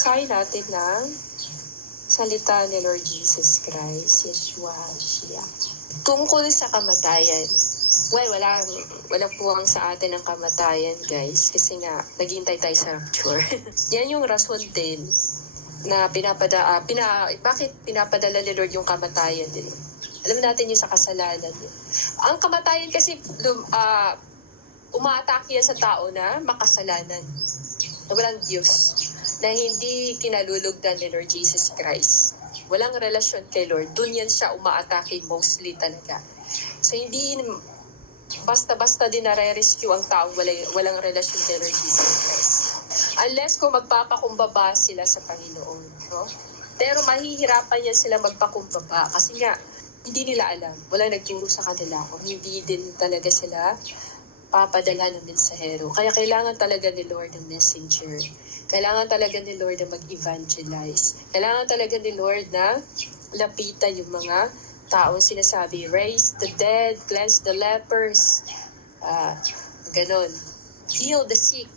Basahin natin ng salita ni Lord Jesus Christ, Yeshua HaMashiach. Tungkol sa kamatayan. Well, walang puwang sa atin ang kamatayan, guys. Kasi nga, naghihintay tayo sa rapture. Yan yung rason din na bakit pinapadala ni Lord yung kamatayan din. Alam natin yung sa kasalanan. Ang kamatayan kasi umaatake yan sa tao na makasalanan. Na walang Diyos. Na hindi kinalulugdan ni Lord Jesus Christ. Walang relasyon kay Lord. Doon yan siya umaatake mostly talaga. So hindi basta-basta din nare-rescue ang tao walang relasyon kay Lord Jesus Christ. Unless kung magpapakumbaba sila sa Panginoon. No? Pero mahihirapan yan sila magpakumbaba kasi nga hindi nila alam. Walang nagturo sa kanila kung hindi din talaga sila papadala ng mensahero. Kaya kailangan talaga ni Lord ng messenger. Kailangan talaga ni Lord na mag-evangelize. Kailangan talaga ni Lord na lapitan yung mga taong sinasabi, raise the dead, cleanse the lepers, ganon. Heal the sick,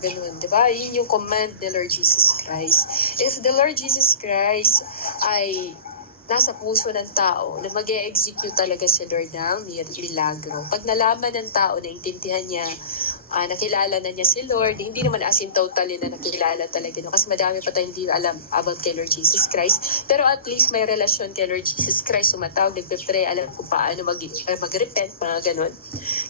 ganon. Diba? Yun yung command ni Lord Jesus Christ. If the Lord Jesus Christ ay nasa puso ng tao na mag-e-execute talaga si Lord ng milagro. Pag nalaman ng tao, naintindihan niya, nakilala na niya si Lord, hindi naman as in totally na nakilala talaga. No? Kasi madami pa tayong hindi alam about kay Lord Jesus Christ. Pero at least may relasyon kay Lord Jesus Christ. Sumatawag, nagpe-pray, alam kung paano mag-repent, mga ganon.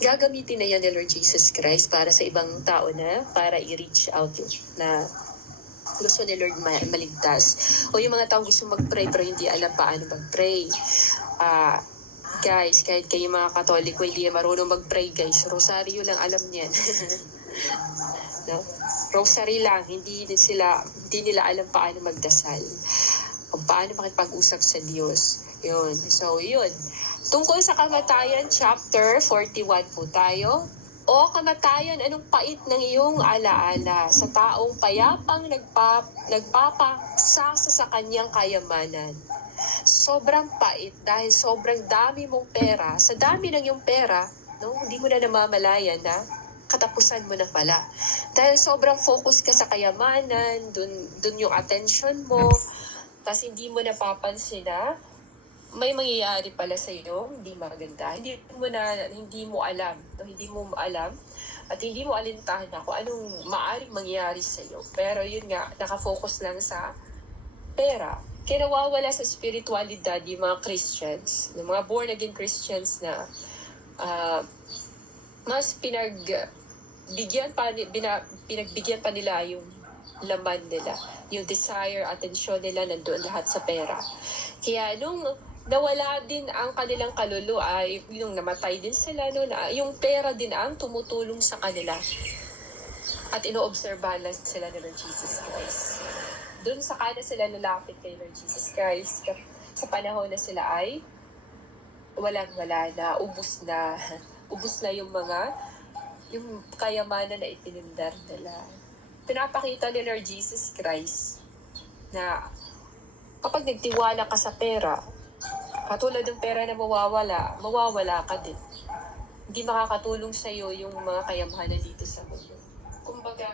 Gagamitin na yan ni Lord Jesus Christ para sa ibang tao na para i-reach out yun, na gusto ni Lord maligtas. O yung mga tao gusto mag-pray pero hindi alam paano mag-pray. Guys, kahit kayo mga Katoliko hindi marunong mag-pray, guys. Rosaryo lang alam niyan. No? Rosary lang, hindi nila alam paano magdasal. O paano makipag-usap sa Diyos. Yun. So, yun. Tungkol sa kamatayan, chapter 41 po tayo. O kamatayan, anong pait ng iyong alaala sa taong payapang nagpapasasa sa kanyang kayamanan. Sobrang pait dahil sobrang dami mong pera. Sa dami ng iyong pera, no, hindi mo na namamalayan na katapusan mo na pala. Dahil sobrang focus ka sa kayamanan, dun yung attention mo, tas hindi mo napapansin na may mangyayari pala sa iyo, hindi maganda. Hindi mo alam at hindi mo alintahan na kung anong maaaring mangyayari sa iyo. Pero yun nga, nakafocus lang sa pera. Kaya nawawala sa spiritualidad yung mga Christians, yung mga born again Christians na mas pinagbigyan pa nila yung laman nila, yung desire, atensyon nila nandoon lahat sa pera. Kaya nung nawala din ang kanilang kaluluwa, yung namatay din sila, no, na yung pera din ang tumutulong sa kanila. At inoobserbahan lang sila ni Lord Jesus Christ. Doon sa kada sila nalapit kay Lord Jesus Christ, sa panahon na sila ay walang-wala na, ubus na yung kayamanan na itinindar nila. Pinapakita ni Lord Jesus Christ na kapag nagtiwala ka sa pera, katulad ng pera na mawawala ka din. Hindi makakatulong sa iyo yung mga kayamanan dito sa mundo. Kumbaga,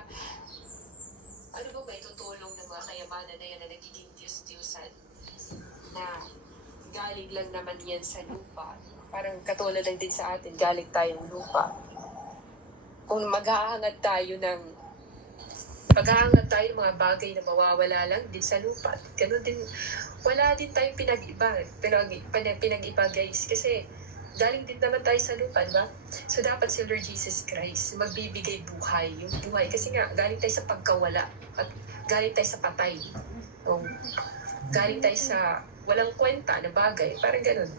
ano ba may tutulong ng mga kayamanan na yan na nagiging Diyos-Diyosan? Na galing lang naman yan sa lupa. Parang katulad lang din sa atin, galing tayong lupa. Kung maghahangad tayo ng mga bagay na mawawala lang din sa lupa. Ganun din, wala din tayong pinag-iba guys. Kasi galing din naman tayo sa lupa, diba? So dapat si Lord Jesus Christ magbibigay buhay. Yung buhay. Kasi nga, galing tayo sa pagkawala. At galing tayo sa patay. Galing tayo sa walang kwenta na bagay. Parang ganun.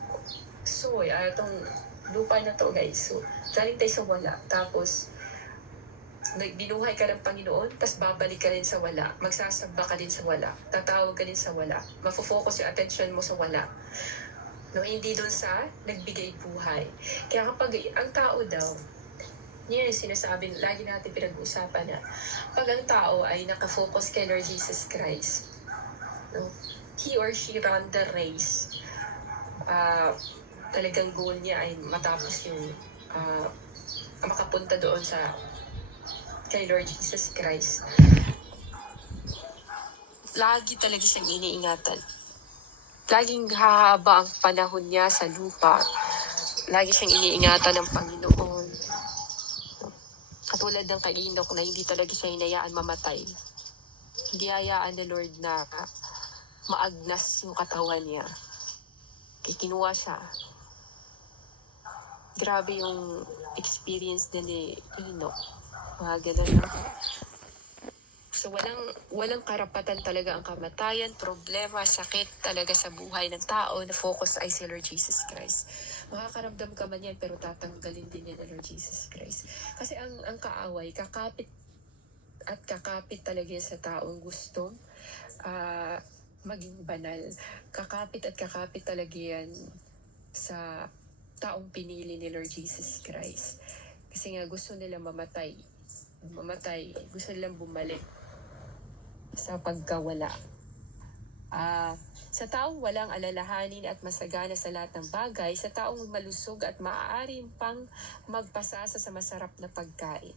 So, itong lupa na to guys. So, galing tayo sa wala. Tapos, binuhay ka ng Panginoon, tapos babalik ka rin sa wala. Magsasamba ka din sa wala. Tatawag ka din sa wala. Mafo-focus yung attention mo sa wala. No, hindi doon sa nagbigay buhay. Kaya kapag ang tao daw, yun yung sinasabi, lagi natin pinag-uusapan na, pag ang tao ay nakafocus kay Lord Jesus Christ, no, he or she run the race, talagang goal niya ay matapos yung makapunta doon sa kay Lord Jesus Christ. lagi talaga siyang iniingatan. Laging hahaba ang panahon niya sa lupa. Lagi siyang iniingatan ng Panginoon. Katulad ng kay Enoch na hindi talaga siya hinayaan mamatay. Hindi hayaan ni Lord na maagnas yung katawan niya. Kinuha siya. Grabe yung experience din ni Enoch. Mga ganun. So walang karapatan talaga ang kamatayan, problema, sakit talaga sa buhay ng tao na focus ay si Lord Jesus Christ. Makakaramdam ka man yan pero tatanggalin din yan ni Lord Jesus Christ. Kasi ang kaaway, kakapit talaga yan sa taong gustong maging banal. Kakapit talaga yan sa taong pinili ni Lord Jesus Christ. Kasi nga gusto nila mamatay, gusto nilang bumalik sa pagkawala. Sa taong walang alalahanin at masagana sa lahat ng bagay, sa taong malusog at maaari pang magpasasa sa masarap na pagkain.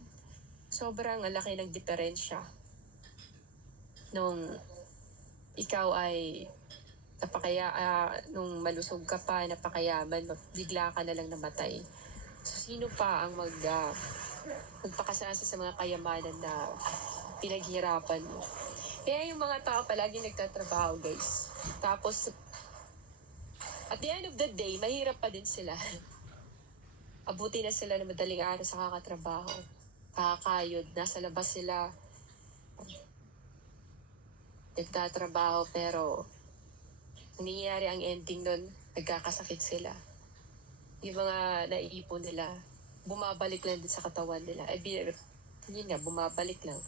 Sobrang laki ng diferensya nung ikaw ay nung malusog ka pa, napakayaman, bigla ka na lang namatay. So sino pa ang magpakasasa sa mga kayamanan na pinaghirapan mo? Kaya yung mga tao palagi nagtatrabaho, guys. Tapos, at the end of the day, mahirap pa din sila. Abuti na sila na madaling araw sa kakatrabaho. Kakayod, nasa labas sila. Nagtatrabaho, pero nangyayari ang ending nun, nagkakasakit sila. Yung mga naiipon nila, bumabalik lang din sa katawan nila. Yun nga, bumabalik lang.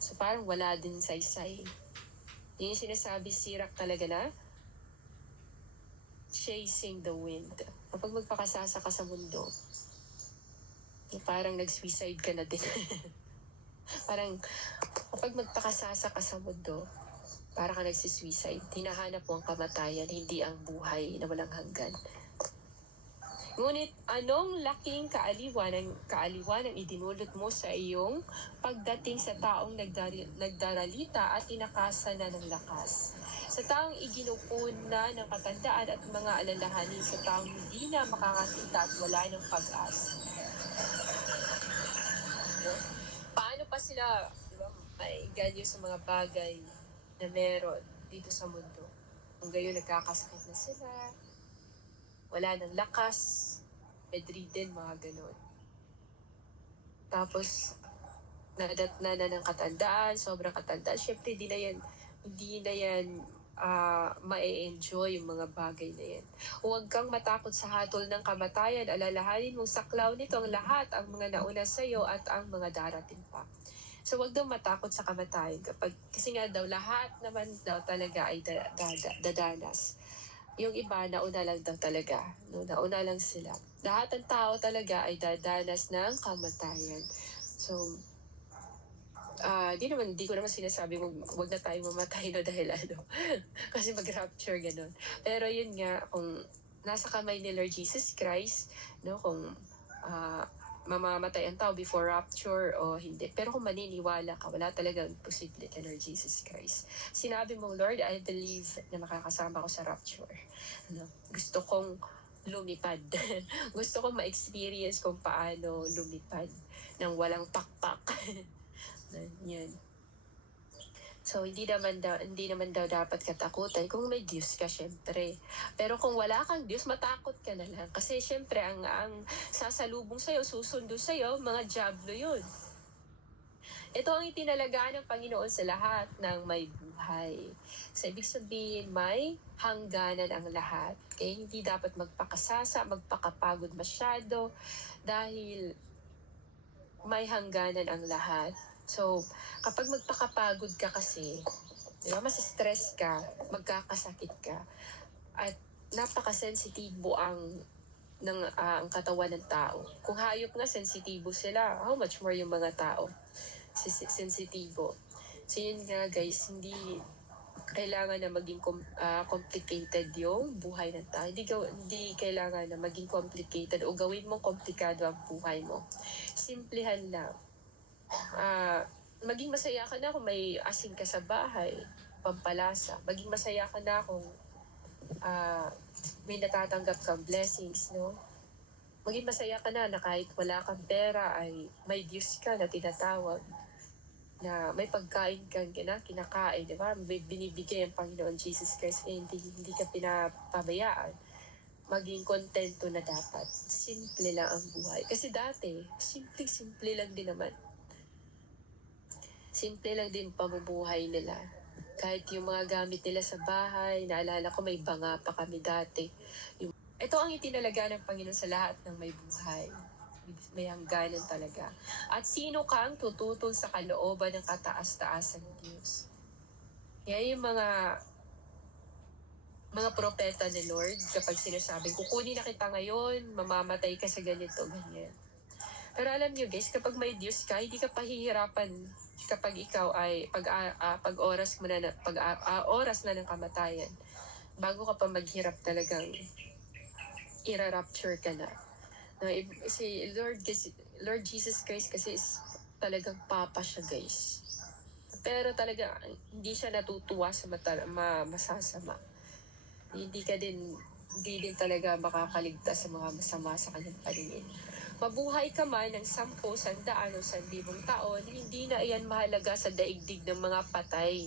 So parang wala din saysay. Yun yung sinasabi, sirak talaga na chasing the wind. Kapag magpakasasa ka sa mundo, parang nag-suicide ka na din. Parang kapag magpakasasa ka sa mundo, parang ka nagsisuicide. Hinahanap mo ang kamatayan, hindi ang buhay na walang hanggan. Ngunit anong laking kaaliwan ang idinulot mo sa iyong pagdating sa taong nagdaralita at tinakasan na ng lakas? Sa taong iginupon na ng katandaan at mga alalahanin, sa taong hindi na makakakita at wala ng pag-asa. Paano pa sila, maiganyo sa mga bagay na meron dito sa mundo? Kung gayon nagkakasakit na sila, wala ng lakas, bedridden, mga ganon. Tapos, nadatna na ng katandaan, sobrang katandaan. Siyempre, hindi na yan ma-enjoy yung mga bagay na yan. Huwag kang matakot sa hatol ng kamatayan. Alalahanin mong saklaw nito ang lahat, ang mga nauna sa'yo at ang mga darating pa. So, huwag daw matakot sa kamatayan. Kasi nga daw, lahat naman daw talaga ay dadanas. Yung iba, nauna lang daw talaga. No? Nauna lang sila. Lahat ng tao talaga ay dadanas ng kamatayan. So, di ko naman sinasabi wag na tayo mamatay no dahil kasi mag-rapture ganun. Pero yun nga, kung nasa kamay ni Lord Jesus Christ, no, kung mamamatay ang tao before rapture o hindi. Pero kung maniniwala ka, wala talagang posible kay Lord Jesus Christ. Sinabi mo, Lord, I believe na makakasama ko sa rapture. No? Gusto kong lumipad. Gusto kong ma-experience kung paano lumipad ng walang pakpak. Yan. So, hindi naman daw dapat katakutan kung may Diyos ka, syempre. Pero kung wala kang Diyos, matakot ka na lang. Kasi syempre, ang sasalubong sa'yo, susundo sa'yo, mga diablo yun. Ito ang itinalaga ng Panginoon sa lahat ng may buhay. So, ibig sabihin, may hangganan ang lahat. Kaya hindi dapat magpakasasa, magpakapagod masyado, dahil may hangganan ang lahat. So, kapag magpakapagod ka kasi, di ba, mas-stress ka, magkakasakit ka, at napaka-sensitibo ang katawan ng tao. Kung hayop nga, sensitibo sila. How much more yung mga tao? Sensitibo. So, yun nga guys, hindi kailangan na maging complicated yung buhay ng tao. Hindi kailangan na maging complicated o gawin mong komplikado ang buhay mo. Simplihan lang. Maging masaya ka na kung may asin ka sa bahay. pampalasa. Maging masaya ka na kung may natatanggap kang blessings, no? Maging masaya ka na kahit wala kang pera ay may Diyos ka na tinatawag, na may pagkain kang kinakain, di ba? May binibigay ang Panginoon Jesus Christ, hindi ka pinapabayaan. Maging kontento na dapat. Simple lang ang buhay. Kasi dati, simple lang din naman. Simple lang din pamumuhay nila. Kahit yung mga gamit nila sa bahay, naalala ko may banga pa kami dati. Ito ang itinalaga ng Panginoon sa lahat ng may buhay. May hangganan talaga. At sino kang tututol sa kalooban ng kataas-taasan ng Diyos? Kaya yung mga propeta ni Lord, kapag sinasabing, kukunin na kita ngayon, mamamatay ka sa ganito, ganyan. Pero alam niyo guys, kapag may Diyos ka, hindi ka pahihirapan kapag ikaw ay pag oras na ng kamatayan. Bago ka pa maghirap talagang ira-rapture ka na. Si Lord Jesus Christ kasi is talagang papa siya guys. Pero talaga hindi siya natutuwa sa masasama. Hindi din talaga makakaligtas sa mga masama sa kanyang paningin. Mabuhay ka man ng 10, 100 o 1,000 taon, hindi na iyan mahalaga sa daigdig ng mga patay.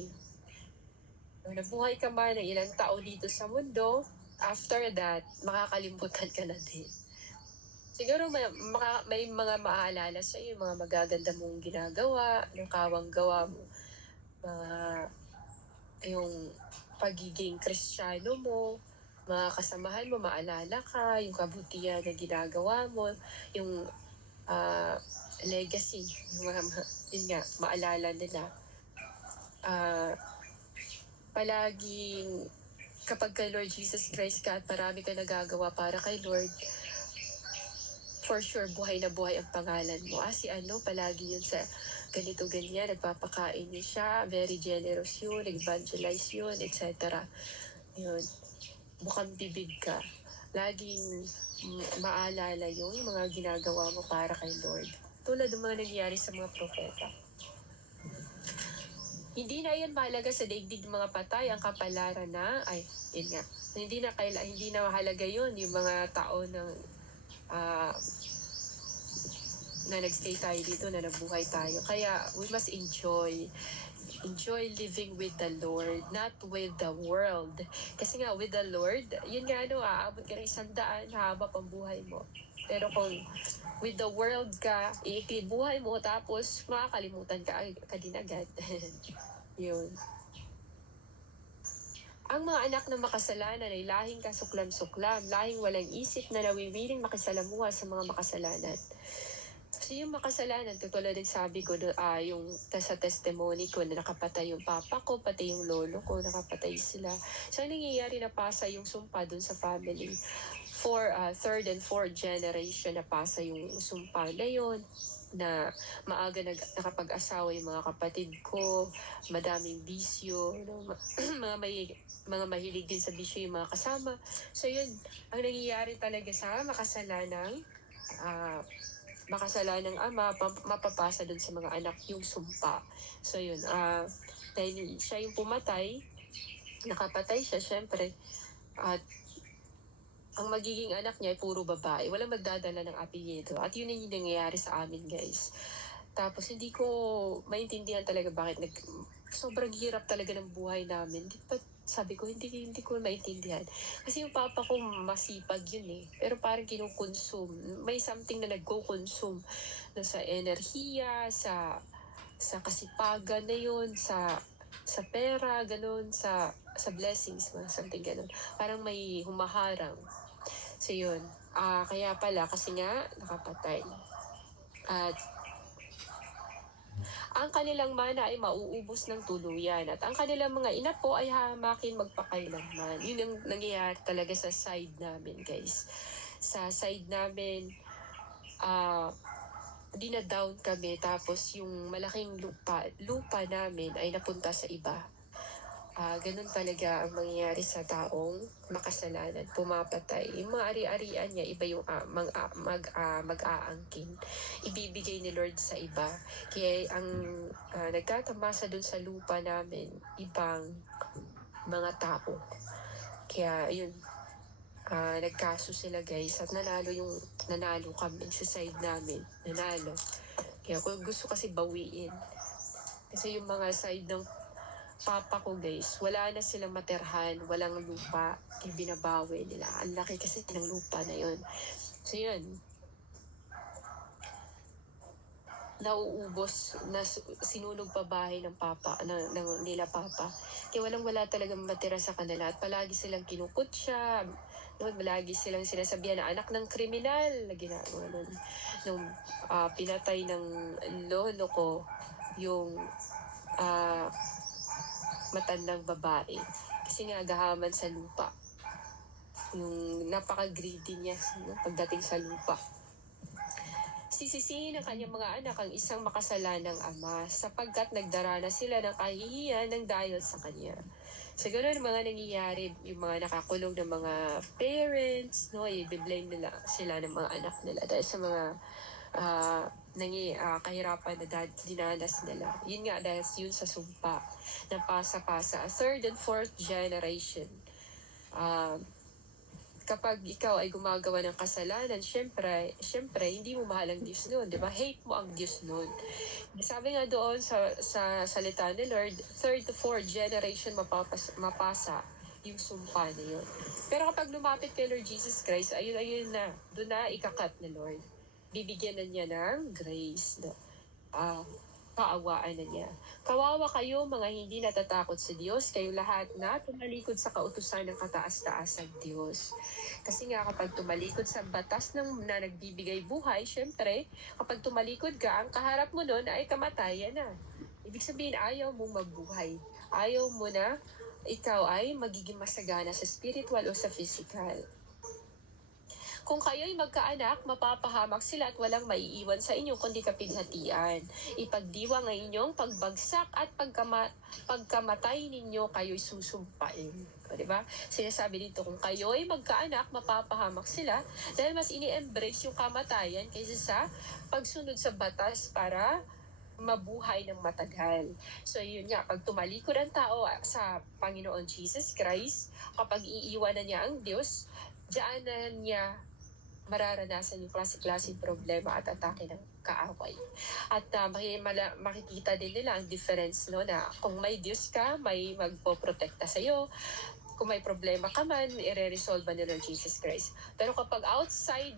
Nabuhay ka man ng ilang taon dito sa mundo, after that, makakalimutan ka na din. Siguro may mga maaalala sa iyo, mga magaganda mong ginagawa, ng kawang gawa mo, yung pagiging Kristiyano mo, mga kasamahan mo, maalala ka, yung kabutihan na ginagawa mo, yung legacy, yun nga, maalala nila. Palaging kapag kay Lord Jesus Christ ka at marami ka nagagawa para kay Lord, for sure, buhay na buhay ang pangalan mo. Si palagi yun sa ganito ganyan, nagpapakain niya siya, very generous yun, nag-evangelize yun, etc. Yun, bukang bibig ka. Laging maalala yung mga ginagawa mo para kay Lord. Tulad ng mga nangyayari sa mga propeta. Hindi na yan mahalaga sa daigdig ng mga patay, ang kapalaran na, yun nga, hindi na mahalaga yun, yung mga tao ng na nagstay tayo dito, na nabuhay tayo. Kaya we must enjoy living with the Lord, not with the world. Kasi nga, with the Lord, yun nga, aabot ka ng 100, haba pang buhay mo. Pero kung with the world ka, iikli buhay mo, tapos makakalimutan ka din agad. Yun. Ang mga anak ng makasalanan ay lahing kasuklam-suklam, lahing walang isip na nawiwiling makisalamuha sa mga makasalanan. So yung makasalanan, tulad din sabi ko, yung sa testimony ko na nakapatay yung papa ko, pati yung lolo ko, nakapatay sila. So nangyayari, na pasa yung sumpa dun sa family. For third and fourth generation na pasa yung sumpa na yun, na maaga nakapag-asawa yung mga kapatid ko, madaming bisyo, mga mahilig din sa bisyo yung mga kasama. So yun, ang nangyayari talaga sa makasalanang ama, mapapasa dun sa mga anak yung sumpa. So yun, dahil siya yung pumatay, nakapatay siya, syempre, at ang magiging anak niya ay puro babae. Walang magdadala ng apelyido. At yun yung nangyayari sa amin, guys. Tapos hindi ko maintindihan talaga bakit sobrang hirap talaga ng buhay namin. Sabi ko, hindi ko maintindihan. Kasi yung papa ko masipag yun eh. Pero parang kinukonsume. May something na nagko-consume na sa enerhiya, sa kasipagan na yun, sa pera, ganun, sa blessings, something ganun. Parang may humaharang. So yun, kaya pala, kasi nga, nakapatay. At ang kanilang mana ay mauubos ng tuluyan. At ang kanilang mga ina po ay hamakin magpakailanman. Yun ang nangyayari talaga sa side namin, guys. Sa side namin, dinadown kami. Tapos yung malaking lupa namin ay napunta sa iba. Ganun talaga ang mangyayari sa taong makasalanan, pumapatay. Yung mga ari-arian niya, iba yung mag-aangkin. Ibibigay ni Lord sa iba. Kaya ang nagtatamasa dun sa lupa namin, ibang mga tao. Kaya yun, nagkaso sila guys at nanalo kami sa side namin. Nanalo. Kaya kung gusto kasi bawiin. Kasi yung mga side ng papa ko guys, wala na silang materhan, walang lupa, yung binabawi nila. Ang laki kasi ng lupa na yun. So yun, nauubos, sinunog pa bahay ng nila papa. Kaya wala talagang matira sa kanila at palagi silang kinukutya. Noon, palagi silang sinasabihan na anak ng kriminal na ginagawa nun. Nung pinatay ng lolo ko, yung matandang babae. Kasi nga gahaman sa lupa. Yung napaka-greedy niya pagdating sa lupa. Sisisihin ng kanyang mga anak ang isang makasalanang ama sapagkat nagdarana sila ng kahihiyan ng dahil sa kanya. So, gano'n mga nangyayari, yung mga nakakulong ng mga parents, no, i-blame nila sila ng mga anak nila dahil sa mga kahirapan na dinanas nila. Yun nga dahil yun sa sumpa na pasa-pasa. Third and fourth generation. Kapag ikaw ay gumagawa ng kasalanan, syempre, hindi mo mahal ang Diyos noon, di ba? Hate mo ang Diyos noon. Sabi nga doon sa salita ni Lord, third to fourth generation mapasa yung sumpa na yun. Pero kapag lumapit kay Lord Jesus Christ, ayun na, doon na ikakat ni Lord. Bibigyan na niya ng grace, no? Kaawaan na niya. Kawawa kayo mga hindi natatakot sa Diyos, kayo lahat na tumalikod sa kautusan ng kataas-taasang Diyos. Kasi nga kapag tumalikod sa batas na nagbibigay buhay, syempre, kapag tumalikod ka, ang kaharap mo nun ay kamatayan na. Ibig sabihin, ayaw mong mabuhay. Ayaw mo na ikaw ay magiging masagana sa spiritual o sa physical. Kung kayo'y magkaanak, mapapahamak sila at walang maiiwan sa inyo kundi kapighatian. Ipagdiwang ang inyong pagbagsak at pagkamatay ninyo kayo'y susumpain. O, diba? Sinasabi dito, kung kayo'y magkaanak, mapapahamak sila dahil mas ini-embrace yung kamatayan kaysa sa pagsunod sa batas para mabuhay ng matagal. So yun nga, pag tumalikod ang tao sa Panginoon Jesus Christ, kapag iiwanan niya ang Diyos, diyan na niya mararanasan yung klase-klaseng problema at atake ng kaaway. At makikita din nila ang difference, no, na kung may Diyos ka, may magpoprotekta sa'yo. Kung may problema ka man, i-resolve ni Lord Jesus Christ. Pero kapag outside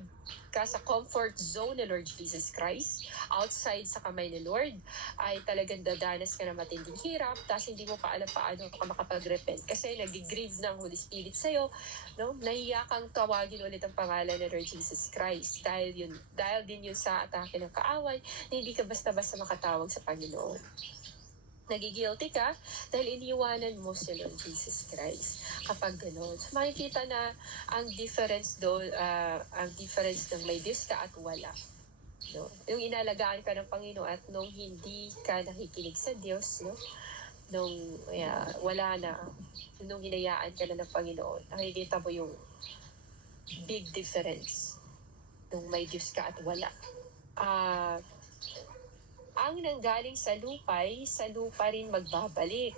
ka sa comfort zone ni Lord Jesus Christ, outside sa kamay ni Lord, ay talagang dadanas ka na matinding hirap, tapos hindi mo pa alam paano ka makapag-repent. Kasi nag-grieve ng Holy Spirit sa'yo, no? Nahiya kang tawagin ulit ang pangalan ni Lord Jesus Christ. Dahil din yun sa atake ng kaaway, na hindi ka basta-basta makatawag sa Panginoon. Nagigilty ka dahil iniwanan mo si Lord Jesus Christ. Kapag gano'n, so makikita na ang difference doon, ang difference ng may Diyos ka at wala. No? Yung inalagaan ka ng Panginoon at nung hindi ka nakikinig sa Diyos, no? Nung wala na, nung hinayaan ka na ng Panginoon, nakikita mo yung big difference nung may Diyos ka at wala. Ang nanggaling sa lupa rin magbabalik.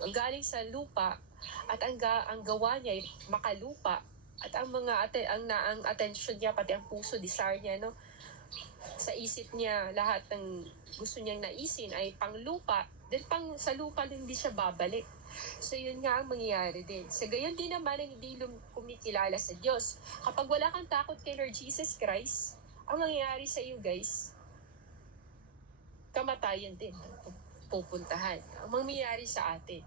Ang galing sa lupa at ang gawa niya ay makalupa at ang attention niya, pati ang puso, desire niya, no? Sa isip niya, lahat ng gusto niyang naisin ay panglupa, then sa lupa din hindi siya babalik. So yun nga ang mangyayari din. Sa gayon din naman ang hindi kumikilala sa Diyos. Kapag wala kang takot kay Lord Jesus Christ, ang mangyayari sa iyo guys, kamatayan din pupuntahan. Ang mangyayari sa atin.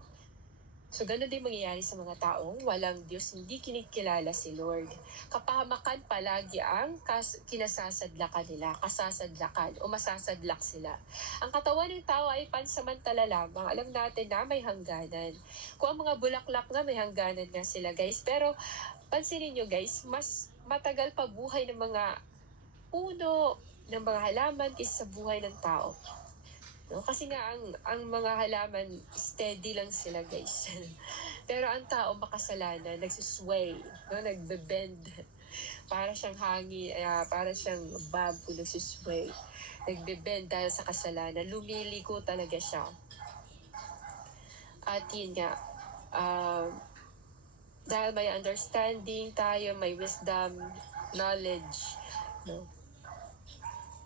So, gano'n din mangyayari sa mga taong walang Diyos, hindi kinikilala si Lord. Kapahamakan palagi ang kinasasadlakan nila, kasasadlakan o masasadlak sila. Ang katawan ng tao ay pansamantala lamang. Alam natin na may hangganan. Kung ang mga bulaklak nga, may hangganan nga sila guys. Pero, pansinin nyo guys, mas matagal pa buhay ng mga puno, ng mga halaman kaysa sa buhay ng tao. No? Kasi nga ang mga halaman steady lang sila, guys. Pero ang tao makasalanan, nagsusway, no? Nagbe-bend. Para siyang hangin, para siyang bamboo nagsusway. Nagbe-bend dahil sa kasalanan. Lumiliko talaga siya. At yun nga, dahil may understanding tayo, may wisdom, knowledge, no?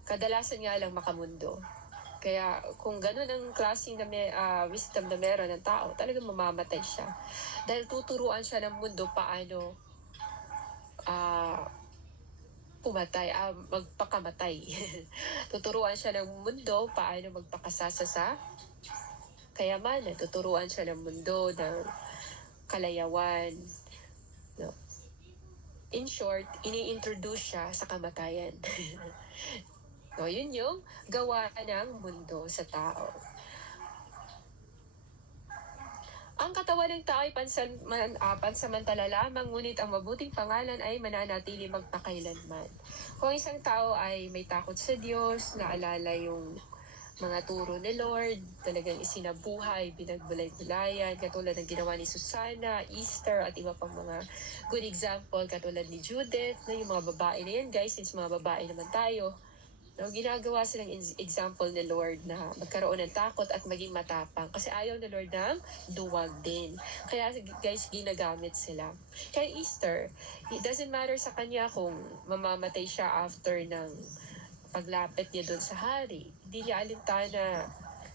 Kadalasan nga lang makamundo. Kaya kung ganun ang klaseng na wisdom na meron ng tao, talagang mamamatay siya. Dahil tuturuan siya ng mundo paano pumatay, magpakamatay. Tuturuan siya ng mundo paano magpakasasa sa kayamanan. Tuturuan siya ng mundo ng kalayawan. No? In short, ini-introduce siya sa kamatayan. So, yun yung gawa ng mundo sa tao. Ang katawan ng tao ay pansamantala lamang, ngunit ang mabuting pangalan ay mananatili magpakailanman. Kung isang tao ay may takot sa Diyos, naalala yung mga turo ni Lord, talagang isinabuhay, binagbulay-bulayan, katulad ng ginawa ni Susana, Easter, at iba pang mga good example, katulad ni Judith, na yung mga babae na yan, guys, since mga babae naman tayo. No, ginagawa silang example ni Lord na magkaroon ng takot at maging matapang. Kasi ayaw ni Lord ng duwag din. Kaya guys, ginagamit sila. Kaya Easter, it doesn't matter sa kanya kung mamamatay siya after ng paglapit niya doon sa hari. Hindi niya alintana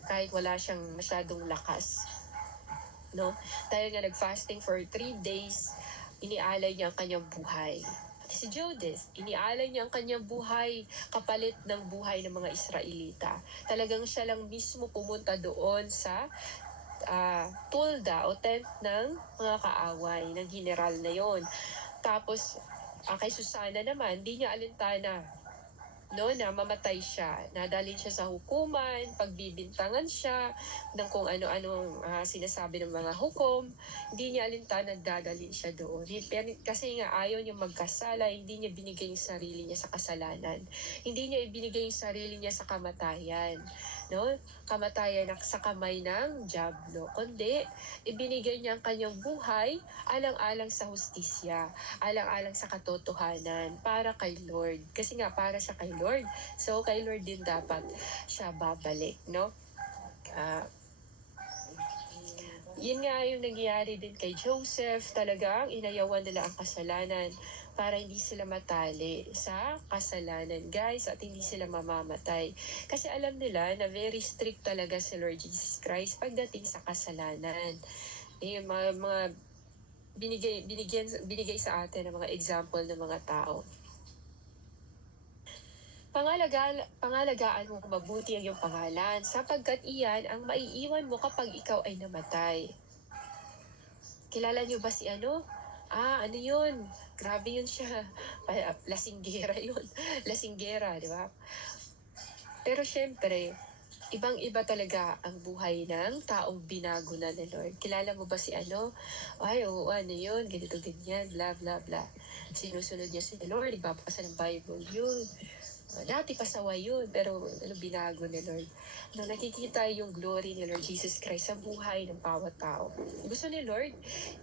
kahit wala siyang masyadong lakas. No? Dahil nga nag-fasting for 3 days, inialay niya ang kanyang buhay. Si Judas, inialay niya ang kanyang buhay kapalit ng buhay ng mga Israelita. Talagang siya lang mismo pumunta doon sa tulda o tent ng mga kaaway ng general na yon. Tapos kay Susana naman, di niya alintana na mamatay siya. Nadalhin siya sa hukuman, pagbibintangan siya ng kung ano-ano sinasabi ng mga hukom. Hindi niya alintana dadalhin siya doon. Kasi nga ayaw niya magkasala, hindi niya binigay yung sarili niya sa kasalanan. Hindi niya ibinigay yung sarili niya sa kamatayan. No? Kamatayan sa kamay ng dyablo. Kundi, ibinigay niya ang kanyang buhay alang-alang sa hustisya, alang-alang sa katotohanan, para kay Lord. Kasi nga, para siya kay Lord. So, kay Lord din dapat siya babalik, no? Yun nga yung nangyayari din kay Joseph. Talagang inayawan nila ang kasalanan para hindi sila matali sa kasalanan, guys, at hindi sila mamamatay. Kasi alam nila na very strict talaga si Lord Jesus Christ pagdating sa kasalanan. Yung mga binigay sa atin ng mga example ng mga tao. Pangalagaan mo mabuti ang iyong pangalan, sapagkat iyan ang maiiwan mo kapag ikaw ay namatay. Kilala niyo ba si ano? Ano yun? Grabe yun siya. Lasinggera yun. Lasinggera, di ba? Pero syempre, ibang-iba talaga ang buhay ng taong binago na ni Lord. Kilala mo ba si ano? Ay, oo, ano yun? Ganito, ganyan, bla, bla, bla. Sinusunod niya si Lord, igbabasa ng Bible yun. Dati pasawa yun, pero binago ni Lord. Nakikita yung glory ni Lord Jesus Christ sa buhay ng bawat tao. Gusto ni Lord,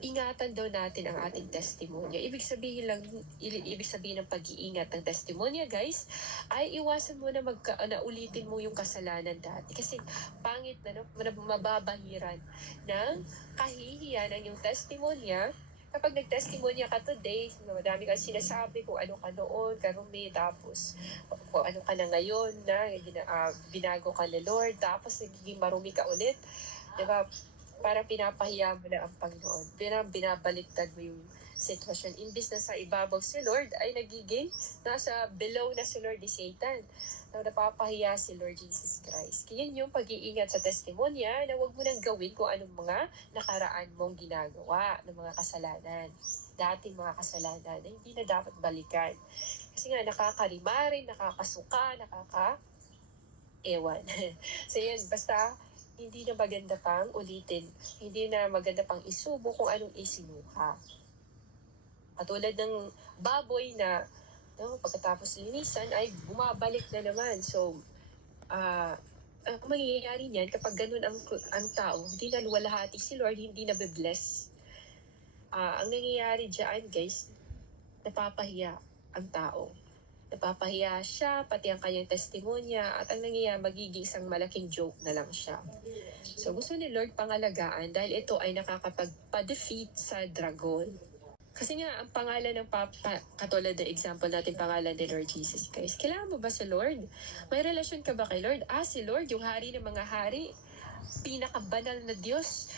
ingatan daw natin ang ating testimonya. Ibig sabihin ng pag-iingat ng testimonya, guys, ay iwasan mo na ulitin mo yung kasalanan dati. Kasi pangit na, mababahiran ng kahihiyan ng yung testimonya. Kapag nag-testimonya ka today, madami kang sinasabi kung ano ka noon, karumi, tapos kung ano ka na ngayon na binago ka ni Lord, tapos nagiging marumi ka ulit. Diba? Para pinapahiya mo na ang Panginoon. Binabaliktad mo yung sitwasyon. Imbis na sa ibabaw si Lord, ay nagiging nasa below na si Lord ni Satan. Napapahiya si Lord Jesus Christ. Kaya yun yung pag-iingat sa testimonya na huwag mo nang gawin kung anong mga nakaraan mong ginagawa ng mga kasalanan. Dating mga kasalanan na hindi na dapat balikan. Kasi nga nakakarima rin, nakakasuka, ewan. So yun, basta hindi na maganda pang ulitin. Hindi na maganda pang isubo kung anong isinuha. Katulad ng baboy na pagkatapos linisan ay bumabalik na naman. So, ang mangyayari niyan kapag ganun ang tao, hindi naluwalhati si Lord, hindi nabe-bless. Ang nangyayari diyan, guys, napapahiya ang tao. Napapahiya siya, pati ang kanyang testimonya, at ang nangyayari, magiging isang malaking joke na lang siya. So gusto ni Lord pangalagaan dahil ito ay nakakapagpa-defeat sa dragon. Kasi nga, ang pangalan ng Papa, katulad ng example natin, pangalan ni Lord Jesus Christ. Kailangan mo ba si Lord? May relasyon ka ba kay Lord? Si Lord, yung hari ng mga hari, pinakabanal na Diyos.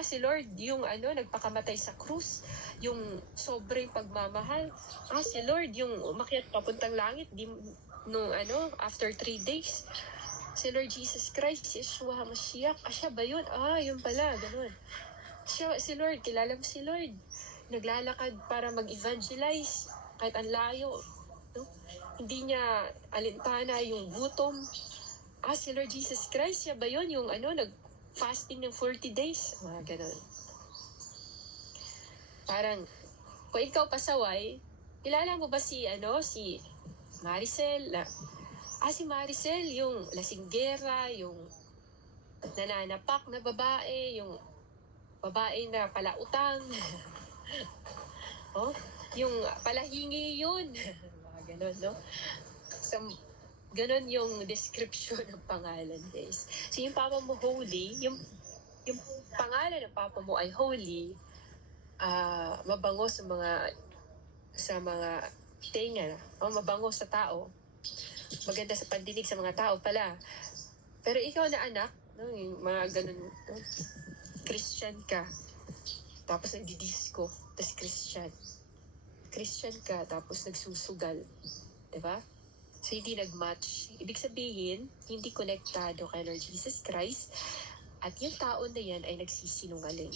Si Lord, yung nagpakamatay sa krus, yung sobrang pagmamahal. Si Lord, yung umakyat papuntang langit, after 3 days. Si Lord Jesus Christ, Yeshua HaMashiach, siya ba yun? Yun pala, ganun. Si Lord, kilala mo si Lord. Naglalakad para mag-evangelize kahit ang layo. No? Hindi niya alintana yung gutom. Si Lord Jesus Christ, siya ba yun? Yung nag-fasting ng 40 days. Ganun. Parang, kung ikaw pasaway, kilala mo ba si Maricel? Si Maricel, yung lasinggera, yung nananapak na babae, yung babae na palautang. Yung palahingi yun. Ganun, no? So, ganun yung description ng pangalan, guys. So, yung Papa mo holy, yung pangalan ng Papa mo ay holy, mabango sa mga tenga, mabango sa tao, maganda sa pandinig sa mga tao pala. Pero ikaw na anak, no, yung mga ganun, no? Christian ka, tapos nagdi-disco, tapos Christian ka, tapos nagsusugal. Diba? So, hindi nag-match. Ibig sabihin, hindi konektado kay Lord Jesus Christ, at yung tao na yan ay nagsisinungaling.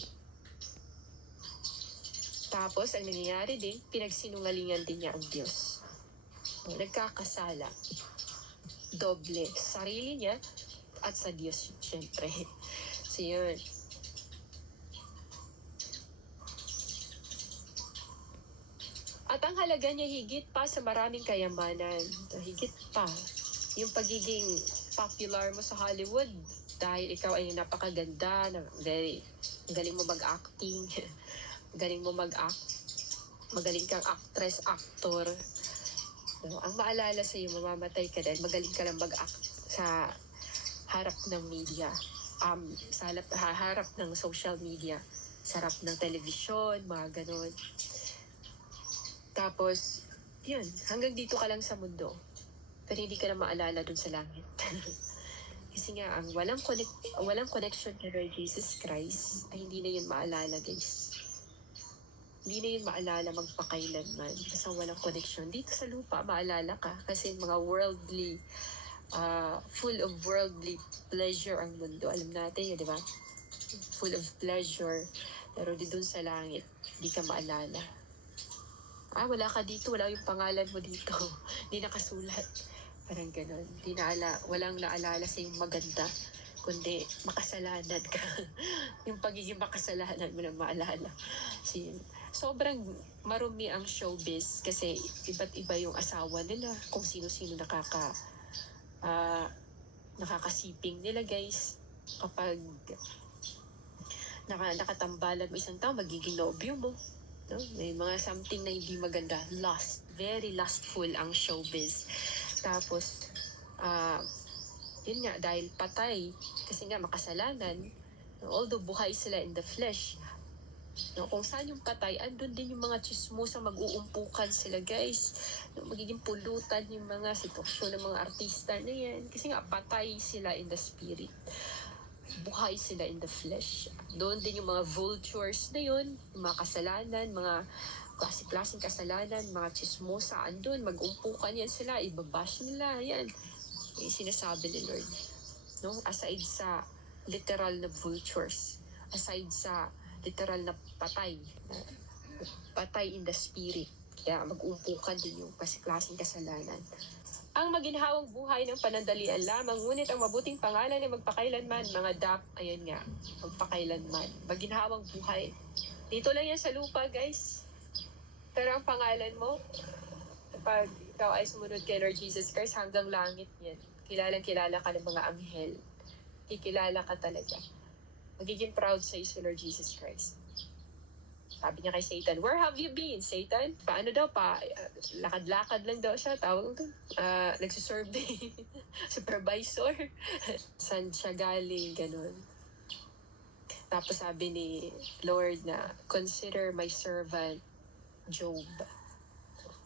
Tapos, ang nangyayari din, pinagsinungalingan din niya ang Diyos. Nagkakasala. Doble. Sa sarili niya at sa Diyos, syempre. So, yun. At ang halaga niya higit pa sa maraming kayamanan. Higit pa. Yung pagiging popular mo sa Hollywood dahil ikaw ay napakaganda, galing mo mag-acting, galing mo mag-act, magaling kang actress, actor. Ang maalala sa iyo, mamamatay ka dahil magaling ka lang mag-act sa harap ng media, sa harap ng social media, sa harap ng television, mga ganun. Tapos, yun, hanggang dito ka lang sa mundo. Pero hindi ka na maalala dun sa langit. Kasi nga, ang walang connection kay Lord Jesus Christ, ay hindi na yun maalala, guys. Hindi na yun maalala magpakailanman. Kasi walang connection. Dito sa lupa, maalala ka. Kasi mga worldly, full of worldly pleasure ang mundo. Alam natin yun, di ba? Full of pleasure. Pero di dun sa langit, hindi ka maalala. Wala ka dito, wala yung pangalan mo dito. Hindi nakasulat. Parang gano'n. Walang naalala sa yung maganda, kundi makasalanan ka. Yung pagiging makasalanan mo na maalala. Sobrang marumi ang showbiz kasi iba't iba yung asawa nila, kung sino-sino nakakasiping nila, guys. Kapag nakatambalan mo isang tao, magiging nobyo mo. No? May mga something na hindi maganda. Very lustful ang showbiz. Tapos, yun nga, dahil patay, kasi nga makasalanan, although buhay sila in the flesh, kung saan yung patay, andun din yung mga chismosa, mag-uumpukan sila, guys. Magiging pulutan yung mga sitwasyon ng mga artista na yan. Kasi nga, patay sila in the spirit. Buhay sila in the flesh. Doon din yung mga vultures na yun, yung mga kasalanan, mga klaseng kasalanan, mga chismosa, andun, mag-umpukan yan sila, ibabash nila, yan. Sinasabi ni Lord. No? Aside sa literal na vultures, aside sa literal na patay in the spirit, kaya mag-umpukan din yung klaseng kasalanan. Ang maginhawang buhay ng panandalian lamang, ngunit ang mabuting pangalan ay magpakailanman, mga dap, ayun nga, magpakailanman. Maginhawang buhay. Dito lang yan sa lupa, guys. Pero ang pangalan mo, kapag ikaw ay sumunod kay Lord Jesus Christ, hanggang langit yan. Kilalang-kilala ka ng mga anghel. kikilala ka talaga. Magiging proud sa si Lord Jesus Christ. Sabi niya kay Satan, where have you been, Satan? Paano daw pa? Lakad-lakad lang daw siya. Tawag doon. Nagsiserve din. Supervisor. Saan siya galing? Ganun. Tapos sabi ni Lord na, consider my servant Job.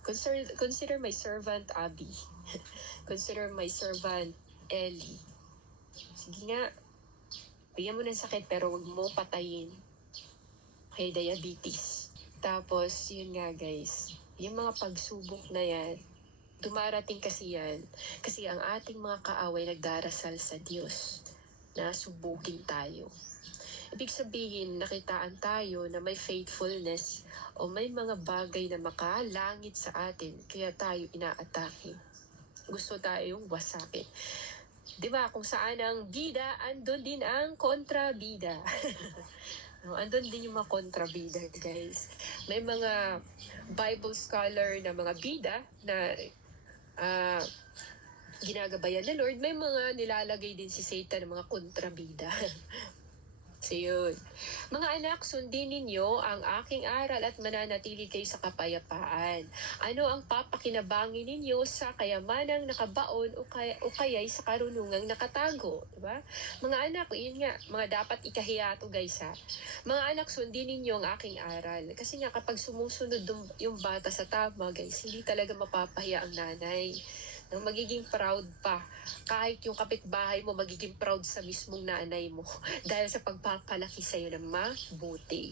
Consider my servant Abby. Consider my servant Ellie. Sige nga, bigyan mo ng sakit pero huwag mo patayin. Kay diabetes. Tapos, yun nga guys, yung mga pagsubok na yan, dumarating kasi yan, kasi ang ating mga kaaway nagdarasal sa Diyos na subukin tayo. Ibig sabihin, nakitaan tayo na may faithfulness o may mga bagay na makalangit sa atin, kaya tayo inaatake. Gusto tayong wasakin. Diba, kung saan ang bida, andun din ang kontrabida. No, andun din yung mga kontrabida, guys. May mga Bible scholar na mga bida na ginagabayan ng Lord. May mga nilalagay din si Satan ng mga kontrabida. So yun. Mga anak, sundin ninyo ang aking aral at mananatili kayo sa kapayapaan. Ano ang papakinabangin ninyo sa kayamanang nakabaon o kaya'y sa karunungang nakatago? Diba? Mga anak, yun nga, mga dapat ikahiyato guys ha. Mga anak, sundin ninyo ang aking aral. Kasi nga kapag sumusunod yung bata sa tama guys, hindi talaga mapapahiya ang nanay. Magiging proud pa. Kahit yung kapitbahay mo, magiging proud sa mismong nanay mo dahil sa pagpapalaki sa'yo ng mabuti.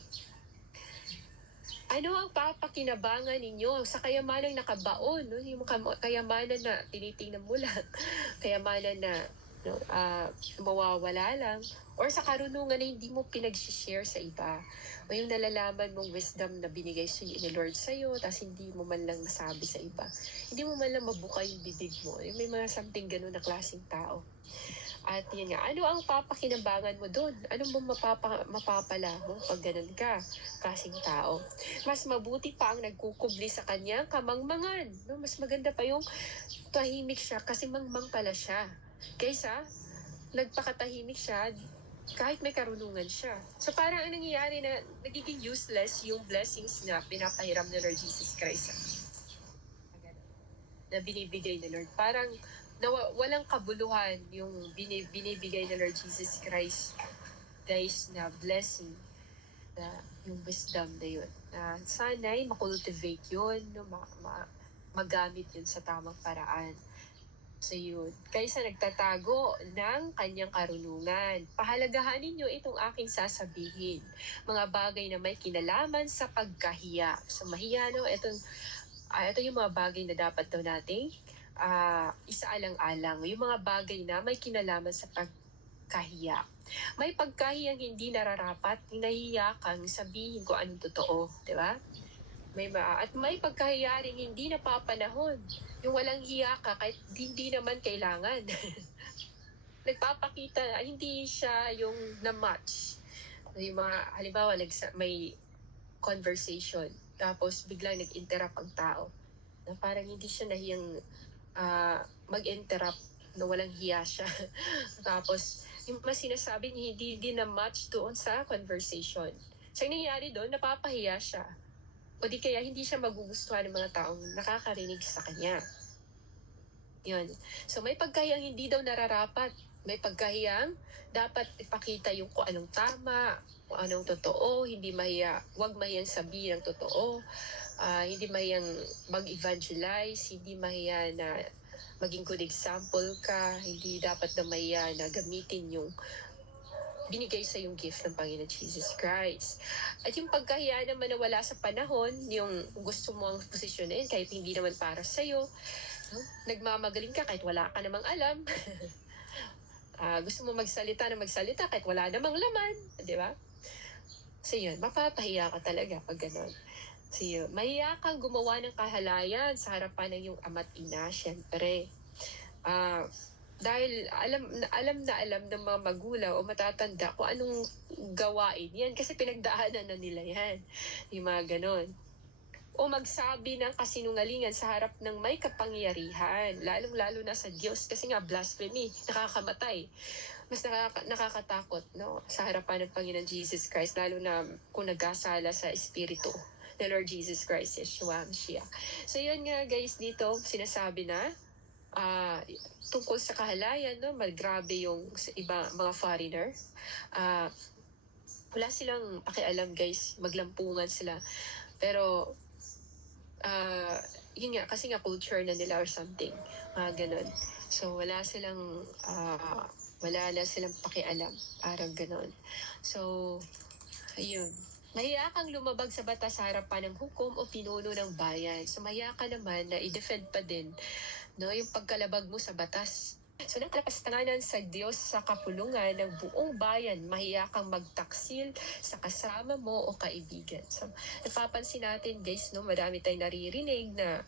Ano ang papakinabangan ninyo sa kayamanang nakabaon? No? Yung kayamanan na tinitingnan mo lang. Kayamanan na mawawala lang. Or sa karunungan na hindi mo pinag-share sa iba. O yung nalalaman mong wisdom na binigay ni Lord sa'yo, tapos hindi mo man lang nasabi sa iba. Hindi mo man lang mabuka yung bibig mo. May mga something ganun na klaseng tao. At yun nga, ano ang papakinabangan mo doon? Anong mapapala mo pag ganun ka, klaseng tao? Mas mabuti pa ang nagkukubli sa kanyang kamangmangan. No? Mas maganda pa yung tahimik siya kasi mangmang pala siya. Kaysa, nagpakatahimik siya kahit may karunungan siya. So parang ang nangyayari na nagiging useless yung blessings na pinapahiram ni Lord Jesus Christ. Na binibigay ni Lord. Parang walang kabuluhan yung binibigay ni Lord Jesus Christ, guys, na blessing, na yung wisdom na yun. Na sana'y makultivate yun, no, magamit yun sa tamang paraan. So yun, kaysa nagtatago ng kanyang karunungan, pahalagahan ninyo itong aking sasabihin. Mga bagay na may kinalaman sa pagkahiya. So mahiya, no? Ito yung mga bagay na dapat daw nating isaalang-alang. Yung mga bagay na may kinalaman sa pagkahiya. May pagkahiyang hindi nararapat, nahiya kang sabihin ko anong totoo. Diba? At may pagkahiyaring hindi napapanahon. Yung walang hiya ka kahit hindi naman kailangan. Nagpapakita, hindi siya yung na-match. Yung mga, halimbawa, may conversation, tapos biglang nag-interrupt ang tao. Na parang hindi siya nahiyang mag-interrupt, na walang hiya siya. Tapos, yung mga sinasabi niya, hindi din na-match doon sa conversation. So, yung nangyayari doon, napapahiya siya. O di kaya hindi siya magugustuhan ng mga taong nakakarinig sa kanya. Yun. So may pagkahiyang hindi daw nararapat. May pagkahiyang dapat ipakita yung kung anong tama, kung anong totoo, huwag mahiyang sabihin ang totoo, hindi mahiyang mag-evangelize, hindi mahiya na maging good example ka, hindi dapat na mahiya na gamitin yung binigay sa yung gift ng Panginoon Jesus Christ. At yung pagkahiya naman na wala sa panahon, yung gusto mo ang posisyonin kahit hindi naman para sa'yo, no? Nagmamagaling ka kahit wala ka namang alam. Gusto mo magsalita kahit wala namang laman, di ba? So yun, mapapahiya ka talaga pag gano'n. So yun, mahiya kang gumawa ng kahalayan sa harapan ng iyong ama't ina, syempre. Dahil alam ng mga magulang o matatanda kung anong gawain yan kasi pinagdaanan na nila yan. Yung mga ganon. O magsabi ng kasinungalingan sa harap ng may kapangyarihan, lalong-lalo na sa Diyos kasi nga blasphemy, nakakamatay. mas nakakatakot, no? Sa harapan ng Panginoon Jesus Christ, lalo na kung nagkasala sa Espiritu ng Lord Jesus Christ, Yeshua Mashiach. So yun nga guys, dito sinasabi na tungkol sa kahalayan, no? Grabe yung iba mga foreigner. Wala silang pakialam guys, maglampungan sila. Pero yun nga, kasi nga culture na nila or something, ganun. So wala na silang pakialam, parang ganun. So ayun, mahiya kang lumabag sa batas sa harapan ng hukom o pinuno ng bayan. So mahiya ka naman na i-defend pa din, no, yung pagkalabag mo sa batas. So natapastanganan sa Diyos sa kapulungan ng buong bayan, mahiya kang magtaksil sa kasama mo o kaibigan. So napapansin natin guys, no, marami tayong naririnig na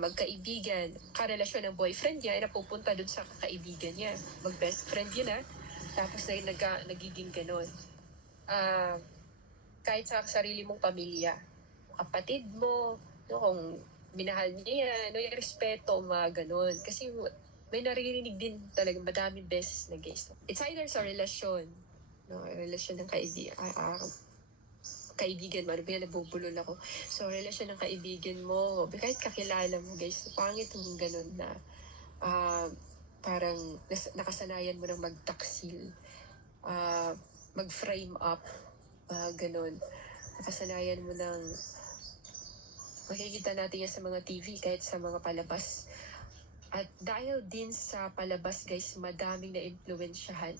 magkaibigan, karelasyon ng boyfriend niya ay napupunta dun sa kaibigan niya. Mag-best friend yun tapos nagiging ganon. Kahit sa sarili mong pamilya, kapatid mo, no, kung minahal niya yan, no, yung respeto, mga ganon. Kasi may naririnig din talaga madaming beses na guys. It's either sa relasyon, no, relasyon ng kaibigan mo, ano ba yan, nabubulol ako. So, relasyon ng kaibigan mo, kahit kakilala mo guys, pangit yung ganun na parang nakasanayan mo ng magtaksil, mag-frame up, ganun. Nakasanayan mo ng, makikita natin yan sa mga TV, kahit sa mga palabas. At dahil din sa palabas guys, madaming na-impluwensyahan.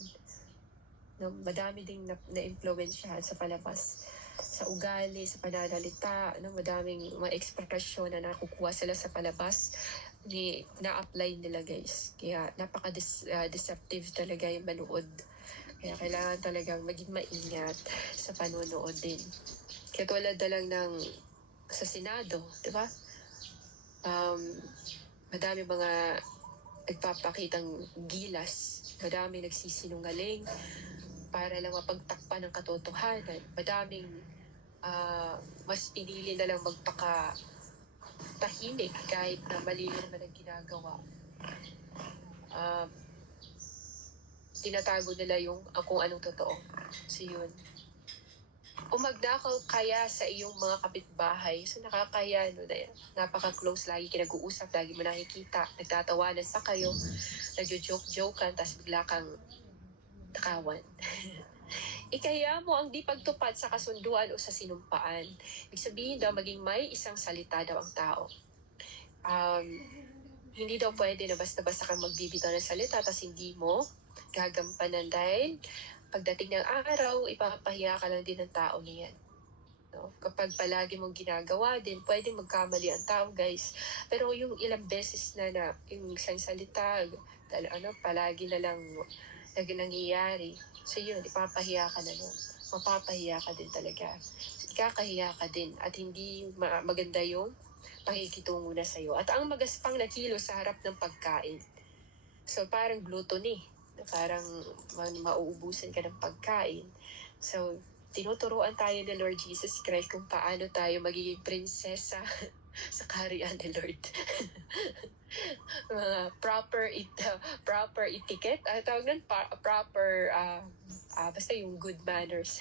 No? Madami ding na-impluwensyahan sa palabas. Sa ugali, sa pananalita, no? Madaming mga ekspresyon na nakukuha sila sa palabas, na-apply nila guys. Kaya napaka-deceptive talaga yung manood. Kaya kailangan talagang maging maingat sa panonood din. Kaya tulad na lang ng sa Senado, di ba? Madami mga nagpapakitang gilas, madami nagsisinungaling para lang mapagtakpan ng katotohanan. Madaming mas pinili na lang magpakatahimik kahit na mali naman ang ginagawa. Tinatago nila yung kung anong totoo. So yun. Umagnakaw kaya sa iyong mga kapitbahay. So nakakaya, no, napaka-close, lagi kinag-uusap, lagi mo nakikita, nagtatawanan pa kayo, nagjo-joke-jokean, tapos bigla kang takawan. Ikaya mo ang di pagtupad sa kasunduan o sa sinumpaan. Ibig sabihin daw, maging may isang salita daw ang tao. Hindi daw pwede na basta-basta kang magbibitaw ng salita tapos hindi mo gagampanan dahil pagdating ng araw, ipapahiya ka lang din ng tao niyan. No? Kapag palagi mong ginagawa din, pwedeng magkamali ang tao, guys. Pero yung ilang beses na yung isang salita, palagi na lang nangyayari. So yun, ipapahiya ka na nun. Mapapahiya ka din talaga. Ikakahiya ka din at hindi maganda yung pakikitungo na sa'yo. At ang magaspang na kilos sa harap ng pagkain. So parang gluttony. Parang mauubusan ka ng pagkain. So, tinuturuan tayo ni Lord Jesus Christ kung paano tayo magiging prinsesa sa kaharian ni Lord. Proper etiquette. Tawag nun, basta yung good manners.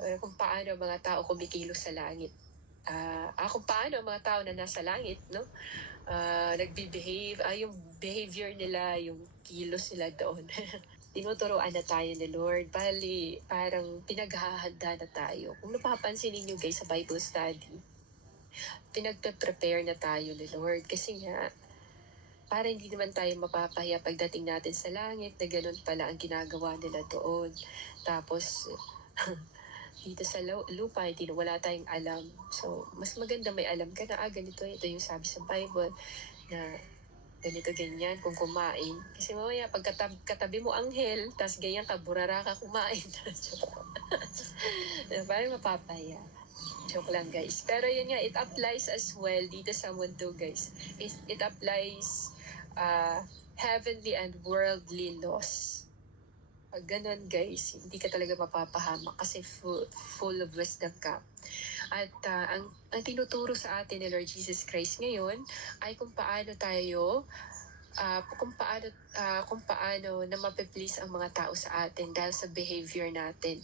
Kung paano mga tao kumikilos sa langit. Kung paano mga tao na nasa langit, no? Nagbe-behave, yung behavior nila, yung kilos nila doon. Tinuturoan na tayo ni Lord. Bali, parang pinaghahanda na tayo. Kung napapansin ninyo guys sa Bible study, pinagpe-prepare na tayo ni Lord. Kasi nga, para hindi naman tayo mapapahiya pagdating natin sa langit na ganun pala ang ginagawa nila doon. Tapos, dito sa lupa, wala tayong alam. So, mas maganda may alam ka na, ganito, ito yung sabi sa Bible, na ganito, ganyan, kung kumain. Kasi mamaya, pag katabi mo anghel, tas ganyan ka, burara ka kumain. Parang mapapaya. Joke lang, guys. Pero yun nga, it applies as well dito sa mundo, guys. It applies heavenly and worldly laws. Pag ganun guys, hindi ka talaga mapapahamak kasi full of wisdom ka. At ang tinuturo sa atin ni Lord Jesus Christ ngayon ay kung paano tayo kung paano na mape-please ang mga tao sa atin dahil sa behavior natin.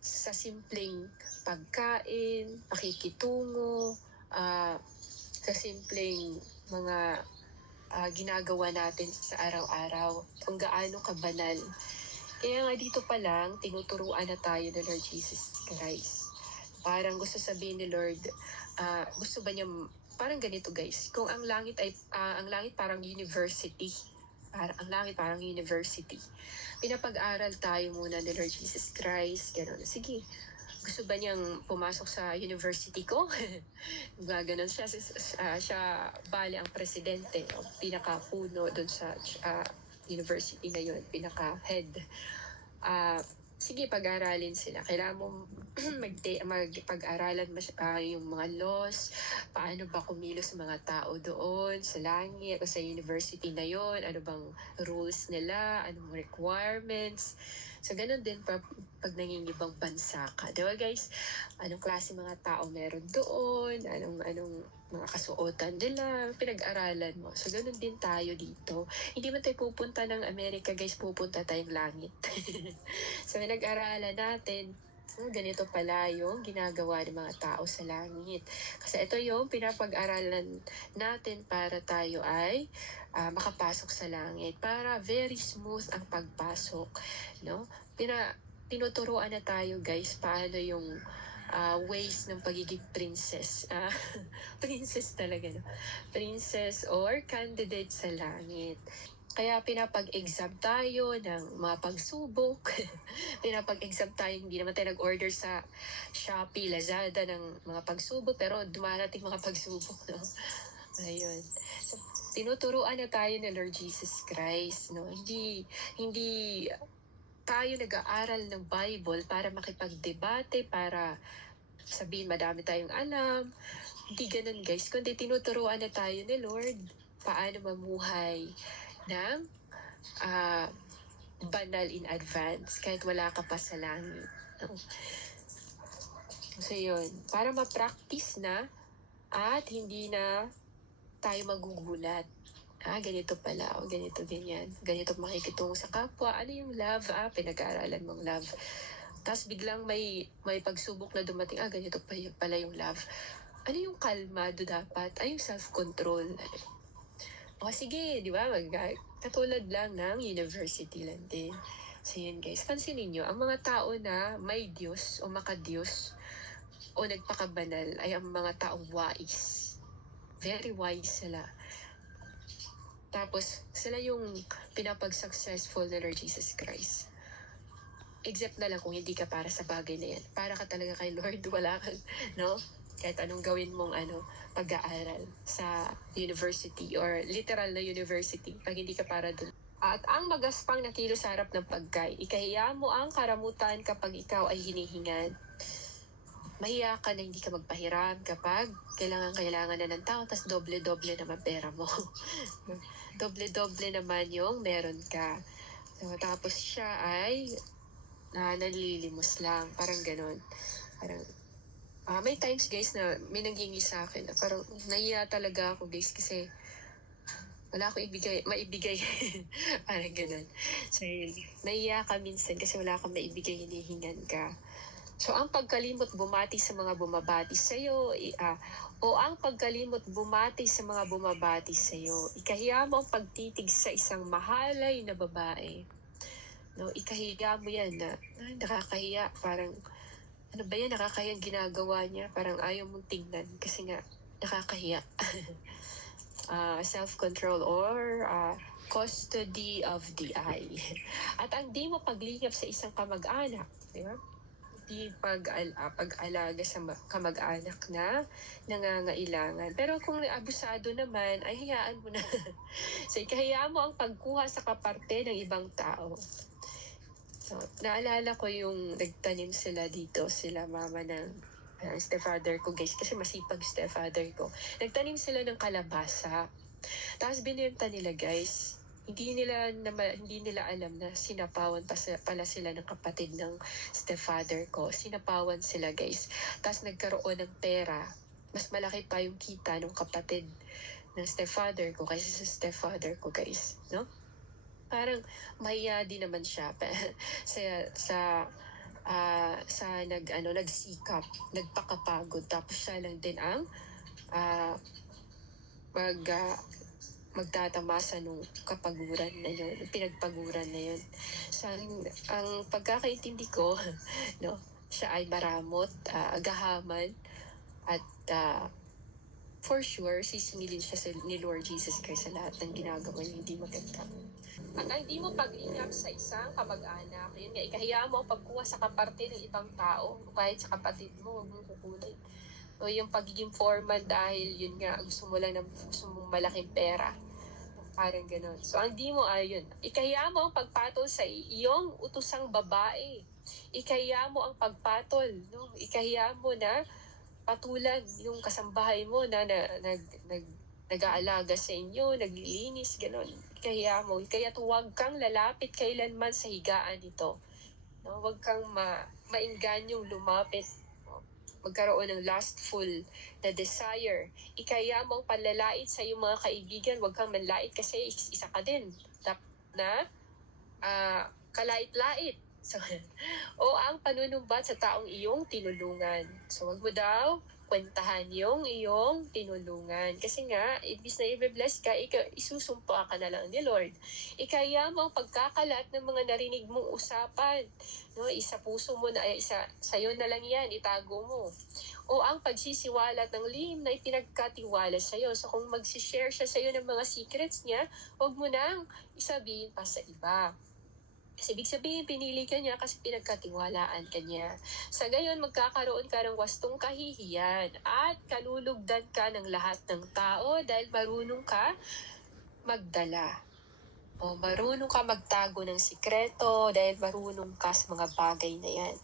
Sa simpleng pagkain, pakikitungo, sa simpleng mga ginagawa natin sa araw-araw, kung gaano kabanal. Kaya nga dito pa lang, tinuturuan na tayo ng Lord Jesus Christ. Parang gusto sabihin ni Lord, gusto ba niya, parang ganito guys, kung ang langit parang university, ang langit parang university. Pinapag-aral tayo muna ni Lord Jesus Christ, gano'n. Sige, gusto ba niyang pumasok sa university ko? Gaganon siya. Siya bali ang presidente o pinakapuno doon sa university na yun, pinaka-head. Sige, pag-aralin sila. Kailangan mo magpag-aralan yung mga laws, paano ba kumilos sa mga tao doon, sa langit o sa university na yon, ano bang rules nila, anong requirements. So, ganun din pag nangingibang bansa ka. Diba guys? Anong klase mga tao meron doon, anong mga kasuotan nila, pinag-aralan mo. So, ganun din tayo dito. Hindi man tayo pupunta ng Amerika, guys, pupunta tayong langit. So, pinag-aralan natin, ganito pala yung ginagawa ng mga tao sa langit. Kasi ito yung pinapag-aralan natin para tayo ay makapasok sa langit. Para very smooth ang pagpasok. No? Tinuturuan na tayo guys paano yung ways ng pagiging princess. Princess talaga. No? Princess or candidate sa langit. Kaya pinapag-exam tayo ng mga pagsubok. Pinapag-exam tayo, hindi naman tayo nag-order sa Shopee, Lazada ng mga pagsubok, pero dumarating mga pagsubok. No? Ayun. So, tinuturuan na tayo ng Lord Jesus Christ. No? Hindi tayo nag-aaral ng Bible para makipagdebate, para sabihin madami tayong alam. Hindi ganun guys, kundi tinuturuan na tayo ni Lord paano mamuhay ng banal in advance kahit wala ka pa sa langit. So yun, para ma-practice na at hindi na tayo magugulat. Ganito pala, o ganito, ganyan. Ganito makikitungo sa kapwa. Ano yung love? Pinag-aaralan mong love. Tapos biglang may pagsubok na dumating, ganito pala yung love. Ano yung kalmado dapat? Yung self-control? O sige, di ba? Katulad lang ng university lang din. So yun guys, pansinin nyo, ang mga tao na may Diyos o makadiyos o nagpakabanal ay ang mga taong wise. Very wise sila. Tapos, sila yung pinapag-successful na Lord Jesus Christ. Except na lang kung hindi ka para sa bagay na yan. Para ka talaga kay Lord, wala kang, no? Kahit anong gawin mong pag-aaral sa university or literal na university, pag hindi ka para dun. At ang magaspang na kilos sa harap ng pagkain, ikahiya mo ang karamutan kapag ikaw ay hinihingan. Mahiya ka na hindi ka magpahiram kapag kailangan na ng tao, tas doble-doble naman pera mo. Doble-doble naman yung meron ka. So, tapos siya ay nalilimos lang. Parang ganon. Parang, may times guys na may nanghingi sa akin na parang nahiya talaga ako guys kasi wala akong maibigay. Parang ganon. So, nahiya ka minsan kasi wala kang maibigay, hinihingan ka. So, ang pagkalimot bumati sa mga bumabati sa iyo, o ang pagkalimot bumati sa mga bumabati sa iyo, ikahiya mo ang pagtitig sa isang mahalay na babae. No, ikahiya mo yan na, nakakahiya, parang, ano ba yan, nakakahiya ang ginagawa niya, parang ayaw mong tingnan kasi nga, nakakahiya. Self-control or custody of the eye. At ang di mo paglingap sa isang kamag-anak, di ba? Pag-alaga sa kamag-anak na nangangailangan. Pero kung abusado naman, ay hayaan mo na. So, ikahayaan mo ang pagkuha sa kaparte ng ibang tao. So, naalala ko yung nagtanim sila dito, sila mama ng stepfather ko guys, kasi masipag stepfather ko. Nagtanim sila ng kalabasa. Tapos binenta nila guys. Hindi nila alam na sinapawan pala sila ng kapatid ng stepfather ko. Sinapawan sila guys. Tapos nagkaroon ng pera. Mas malaki pa yung kita ng kapatid ng stepfather ko kaysa sa stepfather ko, guys, no? Parang mahiya din naman siya sa nagsikap, nagpakapagod, tapos siya lang din ang ah, mag magtatamasa nung kapaguran na yun, pinagpaguran na yun. So, ang pagkakaintindi ko, no, siya ay maramot, agahaman, at for sure, sisingilin siya ni Lord Jesus Christ sa lahat ng ginagawa niya hindi maganda. At ang hindi mo paglingap sa isang kamag-anak, yun nga, ikahiya mo ang pagkuha sa kaparte ng ibang tao, o kahit sa kapatid mo, huwag mong kukunin. O yung pagiging foreman dahil yun nga, gusto mong malaking pera. Parang ganun. So, ang di mo ayun. Ikahiya mo ang pagpatol sa iyong utusang babae. Ikahiya mo ang pagpatol, no? Ikahiya mo na patulan yung kasambahay mo na nag-aalaga sa inyo, naglilinis, gano'n. Kaya huwag kang lalapit kailanman sa higaan nito. No? Huwag kang mainganyong lumapit. No? Magkaroon ng lustful na desire. Ikaya mo ang panlalait sa iyong mga kaibigan, huwag kang manlait kasi isa ka din. Na kalait-lait. So, o ang panunumbat sa taong iyong tinulungan. So, wag mo daw kwentahan yung iyong tinulungan. Kasi nga, ibis na i-bless ka, isusumpa ka na lang ni Lord. Ikaya mo ang pagkakalat ng mga narinig mong usapan. No? Isa puso mo na, sa'yo na lang yan, itago mo. O ang pagsisiwalat ng lihim na ipinagkatiwala sa'yo. So kung magsishare siya sa'yo ng mga secrets niya, wag mo nang isabihin pa sa iba. Kasi ibig sabihin, pinili ka niya kasi pinagkatiwalaan ka niya. Sa gayon, magkakaroon ka ng wastong kahihiyan at kalulugdan ka ng lahat ng tao dahil marunong ka magdala. O marunong ka magtago ng sikreto dahil marunong ka sa mga bagay na yan.